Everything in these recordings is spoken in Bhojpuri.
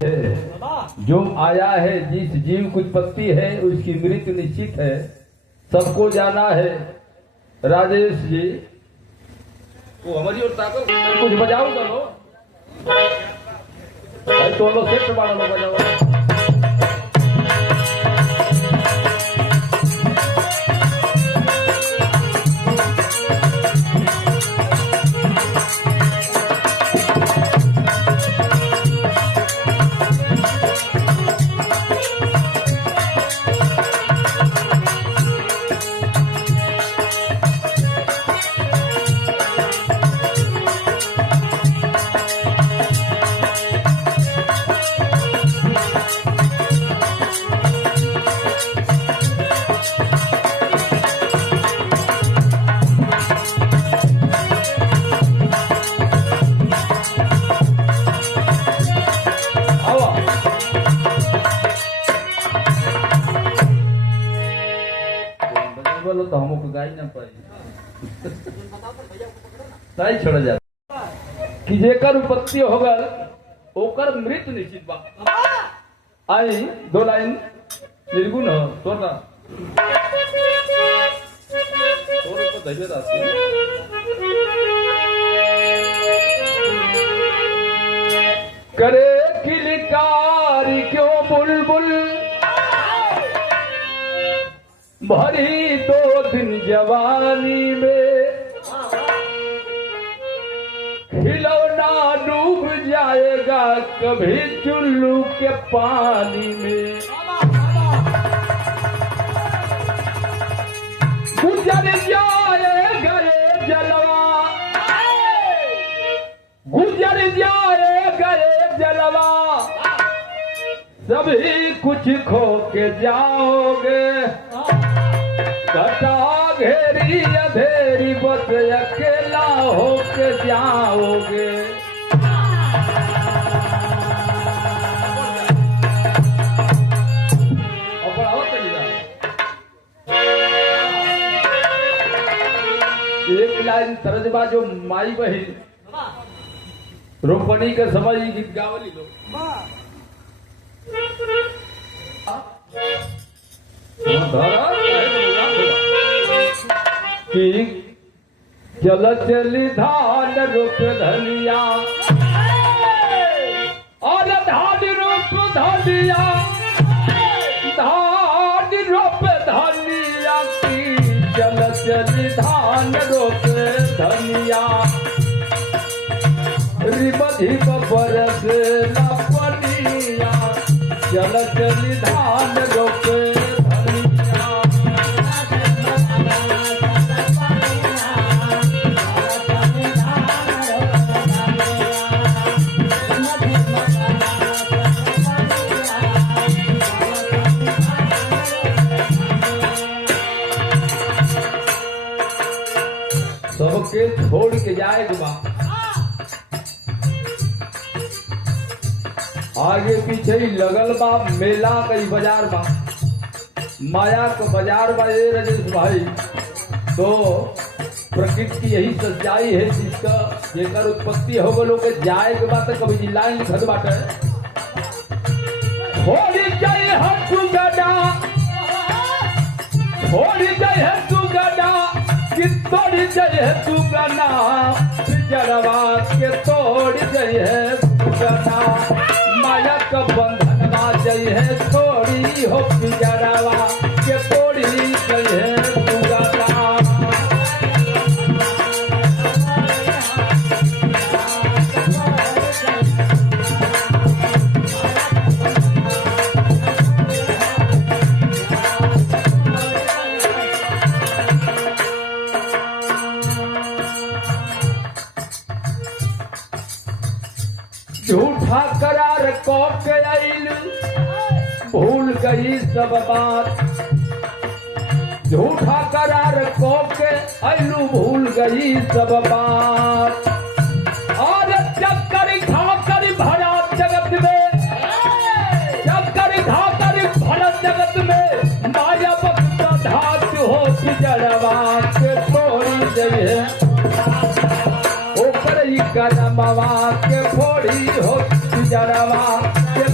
है। जो आया है, जिस जीव की उत्पत्ति है उसकी मृत्यु निश्चित है, सबको जाना है। राजेश जी वो हमारी ओर ताको कुछ बजाओ चलो भाई, तो लो सेट बाड़ा लो बजाओ। बोलो तो हमको गाई ना पाई नहीं छोड़ जाता कि जेकर उपत्ति होगल ओकर मृत्यु निश्चित बा। आई दो लाइन निर्गुण हो तो ना तो धैर्य रास्ते करे किलकारी क्यों बुलबुल भरी 2 दिन जवानी में, खिलौना डूब जाएगा कभी चुल्लू के पानी में। गुजर जाएगा ये जलवा, गुजर जाएगा ये जलवा, सभी कुछ खो के जाओगे। घटा घेरी अधेरी बस अकेला होके जाओगे। एक लाइन तरजबा जो माई बहिन रोपणी के समय गीत गावली लो कि चल चली धान रोप धनिया और धान रोप धनिया, धान रोप धनिया की चल चली धान रोप धनिया। रिबधी बरस लपनिया चल चली धान रोप सबके छोड़ के जाएगा। आगे पीछे ही लगल बा मेला कई बाजार बा, माया का बाजार बा ये रजेश भाई। तो प्रकृति की यही सच्चाई है जिसका जेकर उत्पत्ति हो गलो के जाए के बाद कभी जिलान लिखत बाटे। थोड़ी जाए हर सुगड़ा, थोड़ी जाए हर सुगड़ा कि तोड़ी जाए तू गाना, जरवा के तोड़ जाए सुगना। माया का बंधन मा जाए थोड़ी हो जरवा के तोड़ी जाए सुगना। झूठा करार को के आइल भूल गई सब बात, झूठा करार को के आइलू भूल गई सब बात। और चक्कर खा कर भरा जगत में, चक्कर खा कर भरा जगत में, माया भक्त धात हो जड़वा के तोड़ी जय ओकर कदमवा के फोड़ी हो जड़वा के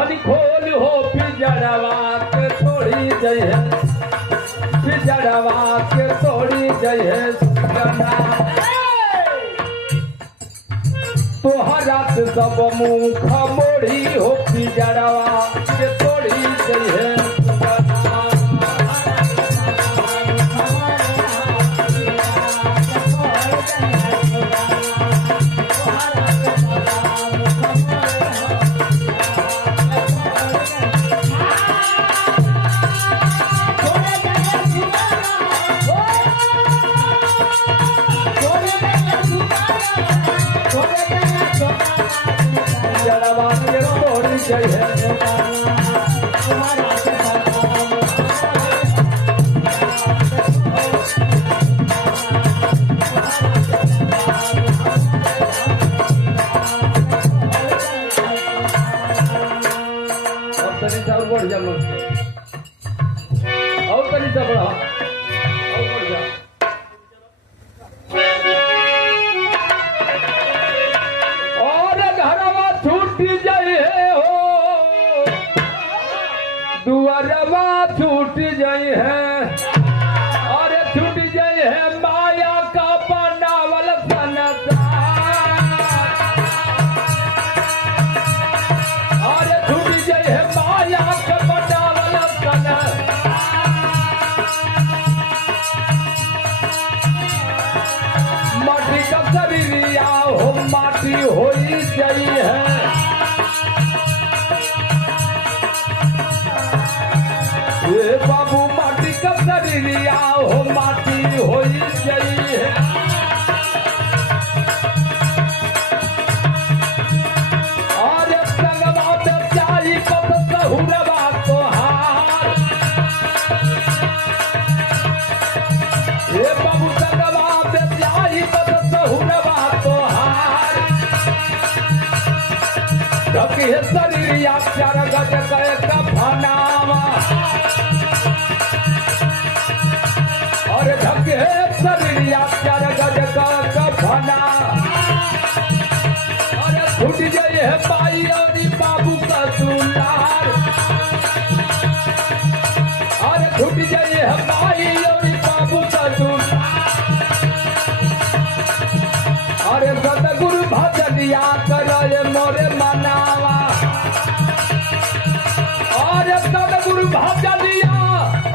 धनी खोल हो पिजड़वा के थोड़ी जय है, पिजड़वा के थोड़ी जय है सुगना। तोहरा से सब मुख मोड़ी हो पिजड़वा के थोड़ी जय है सुगना। जय है बढ़ जा और तनी सा बढ़ा और बढ़ जा। और घरवा छूट जाए हो, दुआरवा छूट जाए है, और छूट जाए है माया का बनावल संसार। और छूट जाए है माया का बनावल संसार। माटी का शरीरिया हो माटी होई जाई है। ये बाबू माटी का शरीरिया हो माटी होई जाई है। और संगवा में जाई पत सहुरवा को हार। ये बाबू संगवा में जाई पत सहुरवा को हार। ढकी है शरीरिया चार गज कहे कफनावा। और ढके शरीरिया चार गज का कफना। और छूट जाए है माई और बाबू का सुनार। और छूट जाए है माई और बाबू का सुनार। और सतगुरु भजनिया करे मोरे मनावा। और सतगुरु भजनिया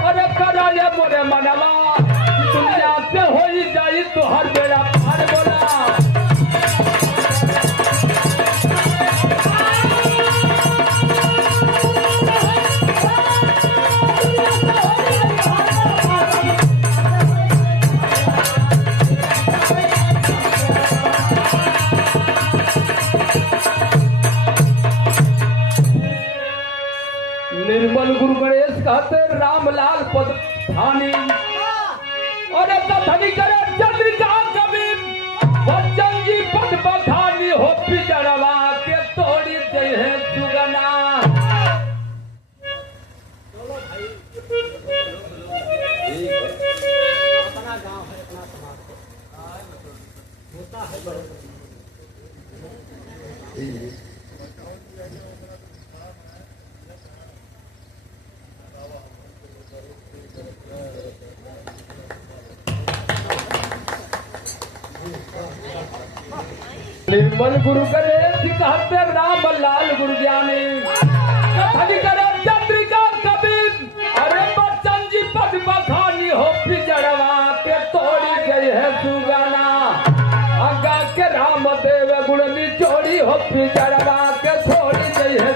और करे मोरे मनवा। दुनिया से हो जाई तो हर बेड़ा पार बोला। निर्मल गुरु गणेश कहते रामलाल पद धानी। और धनी करे चंद्रिका कवि बच्चन जी पद बखानी हो पिजड़वा के तोड़ी दे है सुगना। अपना गांव है अपना समाज होता है। निर्मल गुरु करे कहते रामलाल गुरु ज्ञानी। धनी करे चंद्रिका कवि अरे बच्चन जी पद बखानी हो पिजड़वा के तोड़ी गई है सुगना। अगा के रामदेव गुण निचोड़ी हो पिजड़वा के छोड़ी गई है।